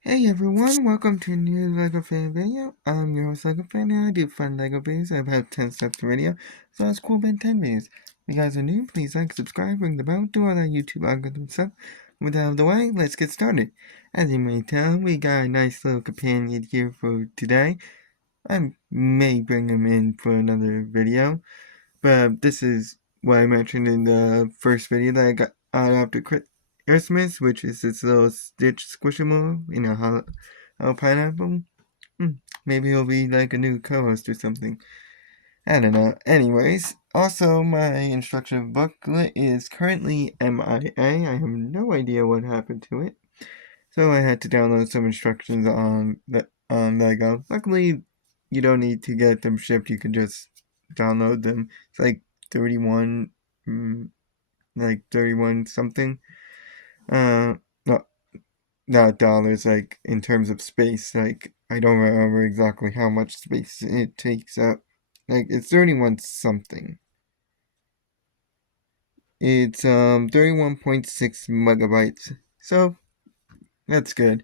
Hey everyone, welcome to a new LEGO Fan video. I'm your host LEGO Fan and I do fun LEGO videos. I have 10 steps to video, so that's cool Ben 10 videos. If you guys are new, please like, subscribe, ring the bell, do all that YouTube algorithm stuff. With that out of the way, let's get started. As you may tell, we got a nice little companion here for today. I may bring him in for another video, but this is what I mentioned in the first video that I got out after Christmas, which is this little Stitch Squishable in a hollow pineapple. Maybe he'll be like a new co-host or something. I don't know. Anyways, also my instruction booklet is currently MIA. I have no idea what happened to it, so I had to download some instructions on Lego. Luckily, you don't need to get them shipped. You can just download them. It's like 31, like 31 something. No, not dollars. Like in terms of space. Like I don't remember exactly how much space it takes up. Like it's 31 something. It's 31.6 megabytes. So that's good.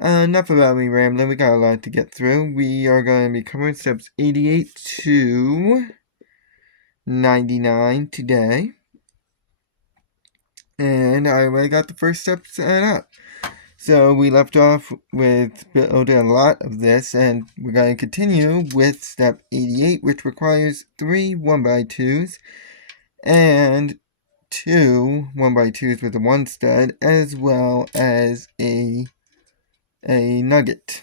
Enough about me rambling, we got a lot to get through. We are going to be covering steps 88 to 99 today. And I already got the first step set up. So we left off with building a lot of this, and we're going to continue with step 88, which requires 3 1x2s and 2 1x2s with a 1 stud, as well as a nugget.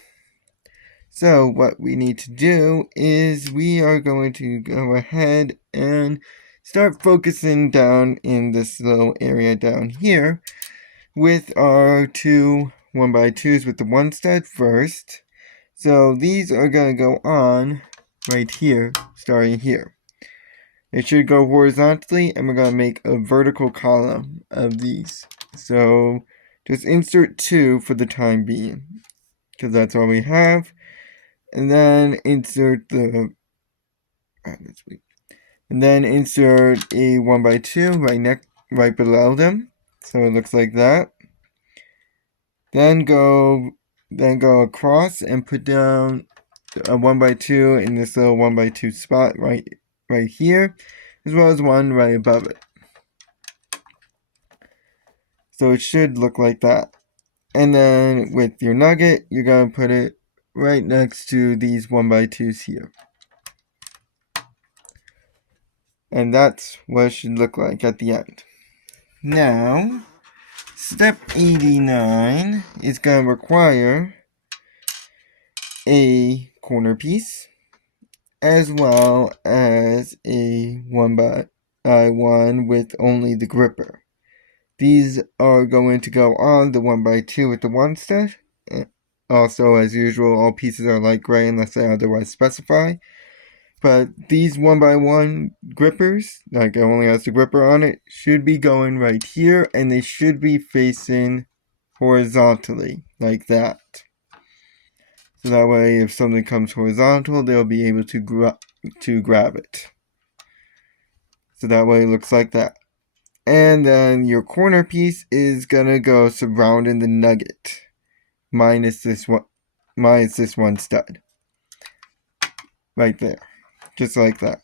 So what we need to do is we are going to go ahead and start focusing down in this little area down here with our 2 1x2s with the 1 stud first. So these are going to go on right here, starting here. It should go horizontally, and we're going to make a vertical column of these. So just insert 2 for the time being, because that's all we have. And then insert the and then insert a 1x2 right below them, so it looks like that. Then go across and put down a 1x2 in this little 1x2 spot right here, as well as one right above it. So it should look like that. And then with your nugget, you're gonna put it right next to these 1x2s here. And that's what it should look like at the end. Now, step 89 is going to require a corner piece, as well as a 1x1 with only the gripper. These are going to go on the 1x2 with the 1 stud. Also, as usual, all pieces are light gray unless I otherwise specify. But these 1x1 grippers, like it only has the gripper on it, should be going right here, and they should be facing horizontally, like that. So that way, if something comes horizontal, they'll be able to grab it. So that way it looks like that. And then your corner piece is gonna go surrounding the nugget, minus this one stud. Right there. Just like that.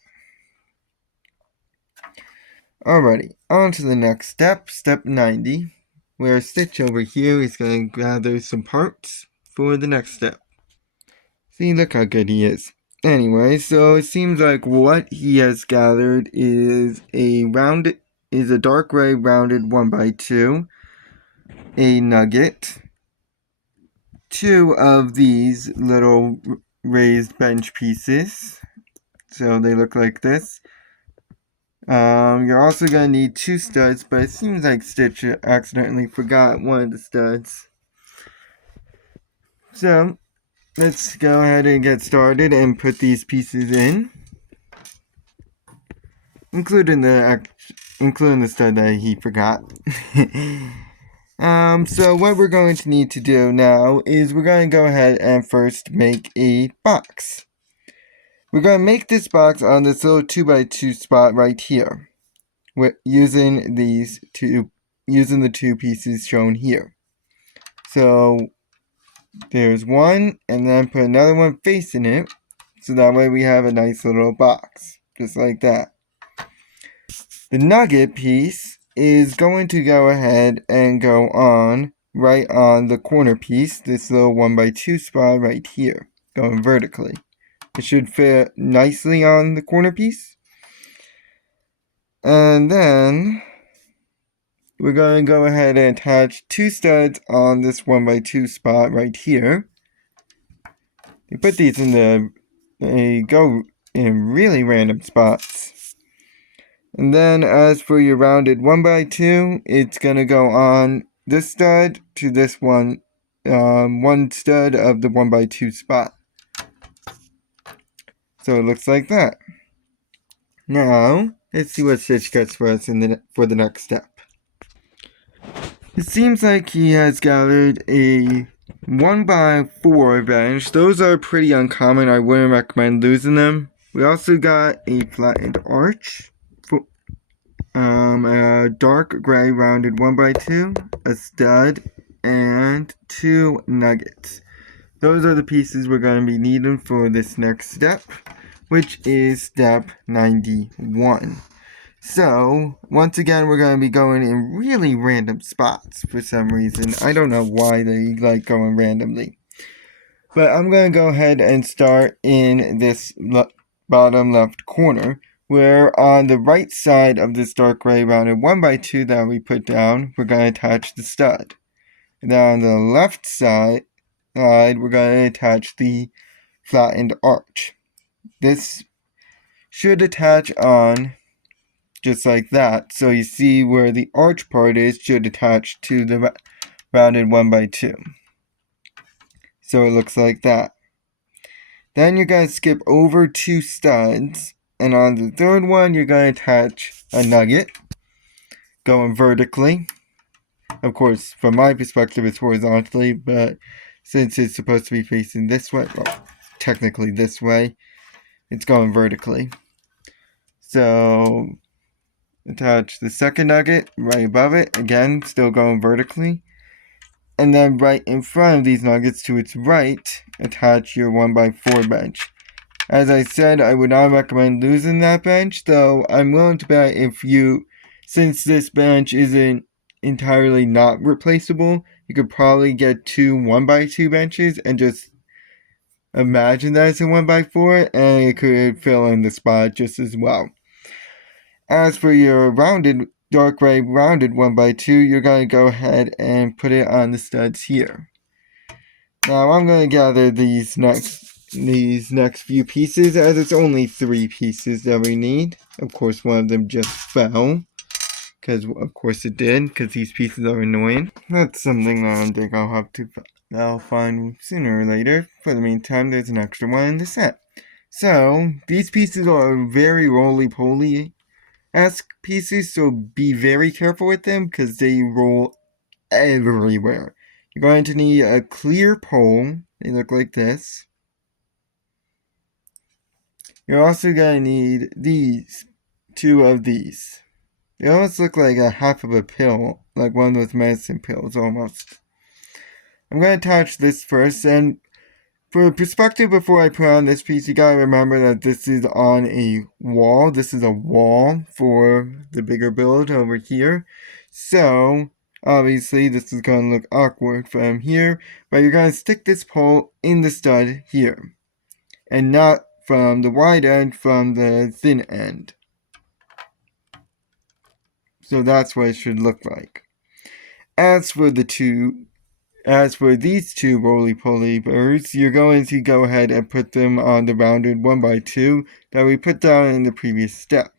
Alrighty, on to the next step, step 90, where Stitch over here is going to gather some parts for the next step. See, look how good he is. Anyway, so it seems like what he has gathered is a dark gray rounded 1x2, a nugget, 2 of these little raised bench pieces, so they look like this. You're also gonna need 2 studs, but it seems like Stitch accidentally forgot one of the studs. So, let's go ahead and get started and put these pieces in. Including the stud that he forgot. So what we're going to need to do now is we're going to go ahead and first make a box. We're going to make this box on this little 2x2 spot right here, using the 2 pieces shown here. So there's one, and then put another one facing it, so that way we have a nice little box, just like that. The nugget piece is going to go ahead and go on right on the corner piece, this little 1x2 spot right here, going vertically. It should fit nicely on the corner piece. And then we're going to go ahead and attach 2 studs on this 1x2 spot right here. You put these they go in really random spots. And then as for your rounded 1x2, it's going to go on this stud to this one stud of the 1x2 spot. So it looks like that. Now, let's see what Stitch gets for us for the next step. It seems like he has gathered a 1x4 bench. Those are pretty uncommon. I wouldn't recommend losing them. We also got a flattened arch, a dark gray rounded 1x2, a stud, and 2 nuggets. Those are the pieces we're going to be needing for this next step, which is step 91. So, once again, we're going to be going in really random spots for some reason. I don't know why they like going randomly. But I'm going to go ahead and start in this bottom left corner, where on the right side of this dark gray rounded 1x2 that we put down, we're going to attach the stud. And then on the left side, we're going to attach the flattened arch. This should attach on just like that, so you see where the arch part is should attach to the rounded 1x2. So it looks like that. Then you're going to skip over 2 studs, and on the third one you're going to attach a nugget going vertically. Of course, from my perspective it's horizontally, but since it's supposed to be facing this way, well, technically this way, it's going vertically. So attach the second nugget right above it, again, still going vertically. And then right in front of these nuggets to its right, attach your 1x4 bench. As I said, I would not recommend losing that bench, though I'm willing to bet since this bench isn't entirely not replaceable, you could probably get 2 1x2 benches and just imagine that it's a 1x4, and it could fill in the spot just as well. As for your dark gray rounded 1x2, you're going to go ahead and put it on the studs here. Now I'm going to gather these next few pieces, as it's only 3 pieces that we need. Of course, one of them just fell, because of course it did, because these pieces are annoying. That's something that I think I'll find sooner or later. For the meantime, there's an extra one in the set. So these pieces are very roly-poly-esque pieces, so be very careful with them because they roll everywhere. You're going to need a clear pole. They look like this. You're also going to need 2 of these. They almost look like a half of a pill, like one of those medicine pills almost. I'm going to attach this first, and for perspective before I put on this piece, you gotta remember that this is on a wall. This is a wall for the bigger build over here. So, obviously, this is gonna look awkward from here, but you're gonna stick this pole in the stud here. And not from the wide end, from the thin end. So that's what it should look like. As for these 2 roly-poly birds, you're going to go ahead and put them on the rounded 1x2 that we put down in the previous step.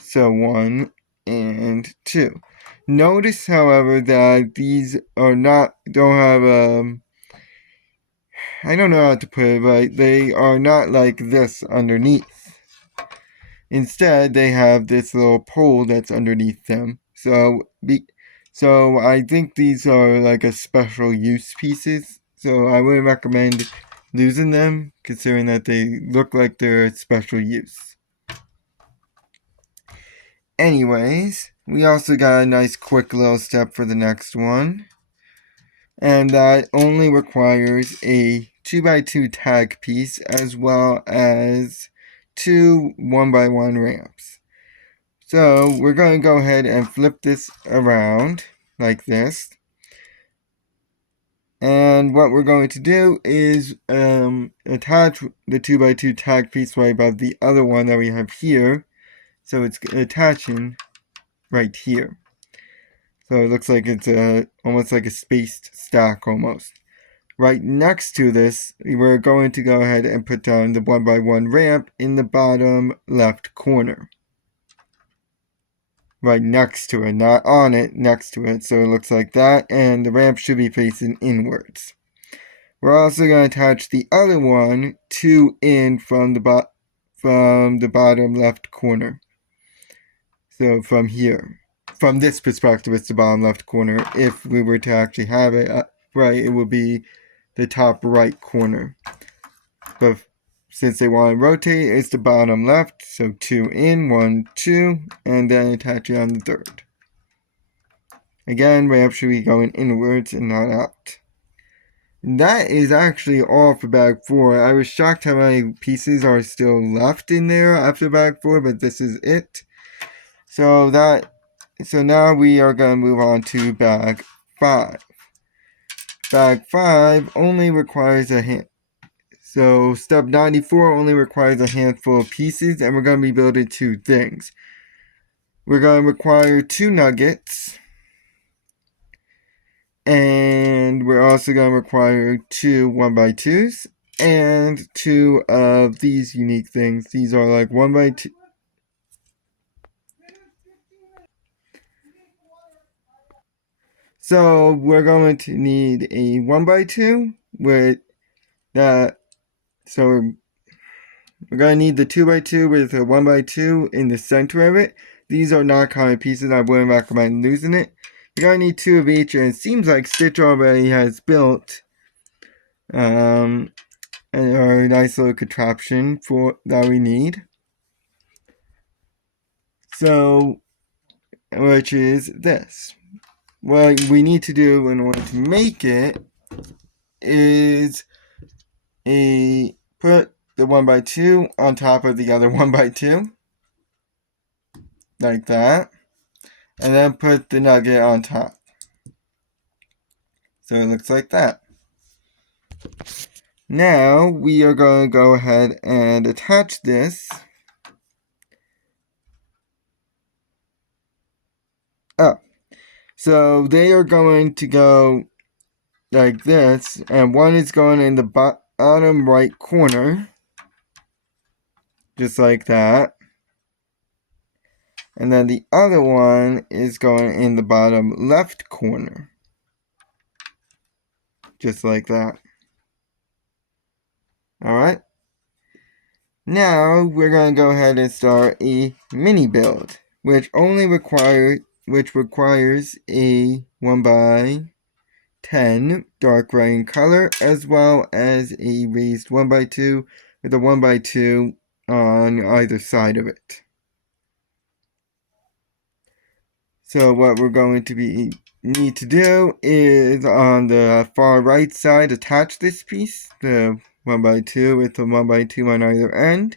So 1 and 2. Notice, however, that these don't have I don't know how to put it, but they are not like this underneath. Instead, they have this little pole that's underneath them. So I think these are like a special use pieces. So I wouldn't recommend losing them, considering that they look like they're special use. Anyways, we also got a nice quick little step for the next one. and that only requires a 2x2 tag piece as well as 2 1x1 ramps. So we're going to go ahead and flip this around like this. And what we're going to do is attach the 2x2 tag piece right above the other one that we have here. So it's attaching right here. So it looks like it's almost like a spaced stack almost. Right next to this, we're going to go ahead and put down the 1x1 ramp in the bottom left corner. Right next to it, not on it, next to it. So it looks like that, and the ramp should be facing inwards. We're also going to attach the other one in from the bottom left corner. So from here. From this perspective, it's the bottom left corner. If we were to actually have it right, it would be the top right corner. But since they want to rotate, it's the bottom left. So 2 in, 1, 2, and then attach it on the third. Again, ramp should be going inwards and not out. That is actually all for bag 4. I was shocked how many pieces are still left in there after bag 4, but this is it. So now we are going to move on to bag 5. Bag 5 only requires a hand. So step 94 only requires a handful of pieces, and we're going to be building 2 things. We're going to require 2 nuggets, and we're also going to require 2 1x2s, and 2 of these unique things. These are like 1x2. So we're going to need a 1x2 with that. So we're going to need the 2x2 with a 1x2 in the center of it. These are not common pieces. I wouldn't recommend losing it. You're going to need 2 of each, and it seems like Stitch already has built a nice little contraption that we need. So, which is this. What we need to do in order to make it is put the 1x2 on top of the other 1x2, like that, and then put the nugget on top. So it looks like that. Now we are going to go ahead and attach this up. So they are going to go like this, and one is going in the bottom right corner, just like that. And then the other one is going in the bottom left corner, just like that. Alright. Now we're going to go ahead and start a mini build, which requires a 1x10 dark gray in color, as well as a raised 1x2 with a 1x2 on either side of it. So what we're going to need to do is on the far right side attach this piece, the 1x2 with the 1x2 on either end.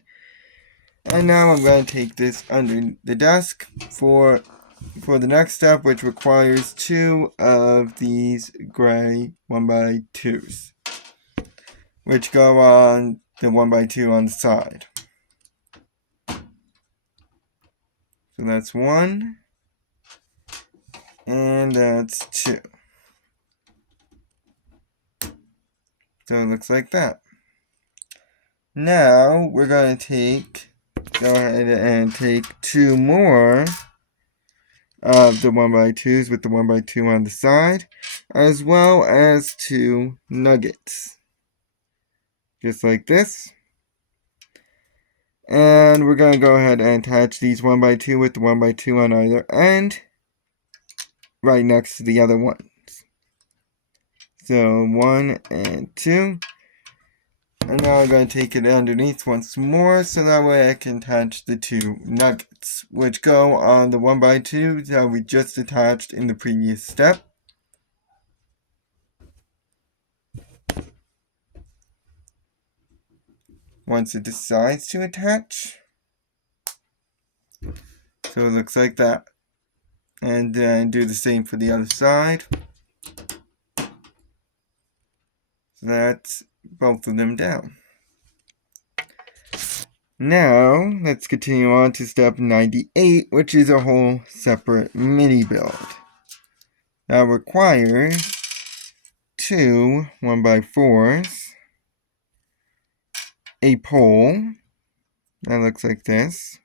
And now I'm going to take this under the desk for the next step, which requires 2 of these gray 1x2s, which go on the 1x2 on the side. So that's 1, and that's 2. So it looks like that. Now we're going to go ahead and take 2 more of the 1x2s with the 1x2 on the side, as well as 2 nuggets, just like this. And we're going to go ahead and attach these 1x2 with the 1x2 on either end, right next to the other ones. So 1 and 2. And now I'm going to take it underneath once more, so that way I can attach the 2 nuggets, which go on the 1x2 that we just attached in the previous step. once it decides to attach. So it looks like that. And then do the same for the other side. So that's both of them down. Now, let's continue on to step 98, which is a whole separate mini build. That requires 2 1x4s, a pole that looks like this.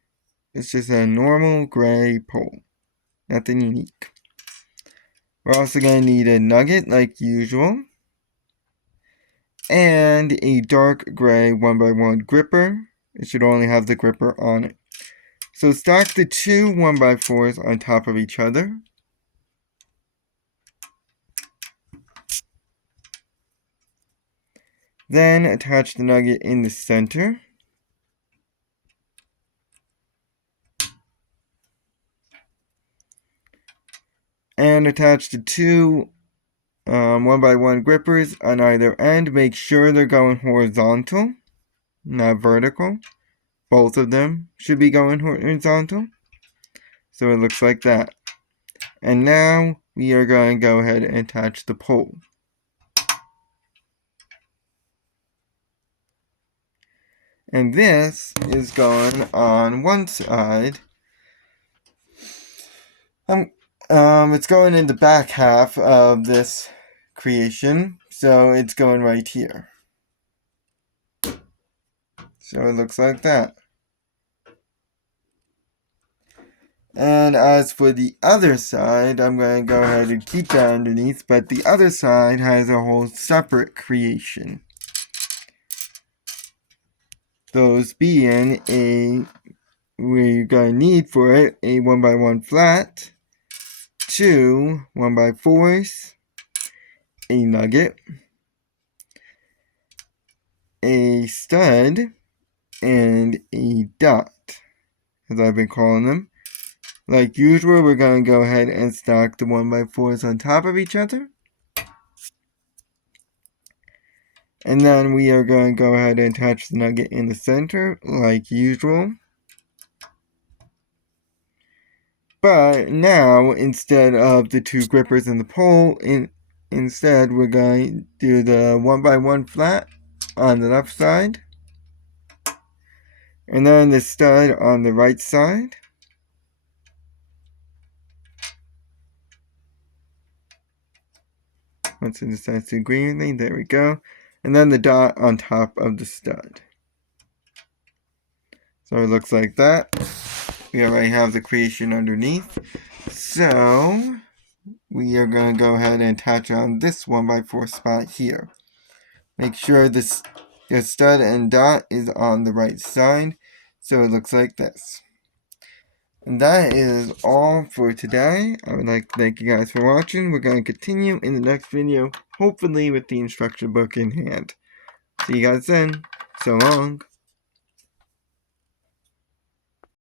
It's just a normal gray pole, nothing unique. We're also going to need a nugget like usual, and a dark gray 1x1 gripper. It should only have the gripper on it. So stack the 2 1x4s on top of each other. Then attach the nugget in the center. And attach the 2 1x1 grippers on either end. Make sure they're going horizontal, not vertical. Both of them should be going horizontal. So it looks like that. And now we are going to go ahead and attach the pole. And this is going on one side. It's going in the back half of this creation, so it's going right here. So it looks like that. And as for the other side, I'm going to go ahead and keep that underneath, but the other side has a whole separate creation. Those being we're going to need for it a 1x1 flat, 2 1x4s, a nugget, a stud, and a dot, as I've been calling them. Like usual, we're going to go ahead and stack the 1x4s on top of each other. And then we are going to go ahead and attach the nugget in the center, like usual. But now, instead of the 2 grippers and the pole, instead we're going to do the 1x1 flat on the left side. And then the stud on the right side. Once it decides to agree with me, there we go. And then the dot on top of the stud. So it looks like that. We already have the creation underneath. So we are going to go ahead and attach on this 1x4 spot here. Make sure the stud and dot is on the right side. So it looks like this. And that is all for today. I would like to thank you guys for watching. We're going to continue in the next video, hopefully with the instruction book in hand. See you guys then. So long.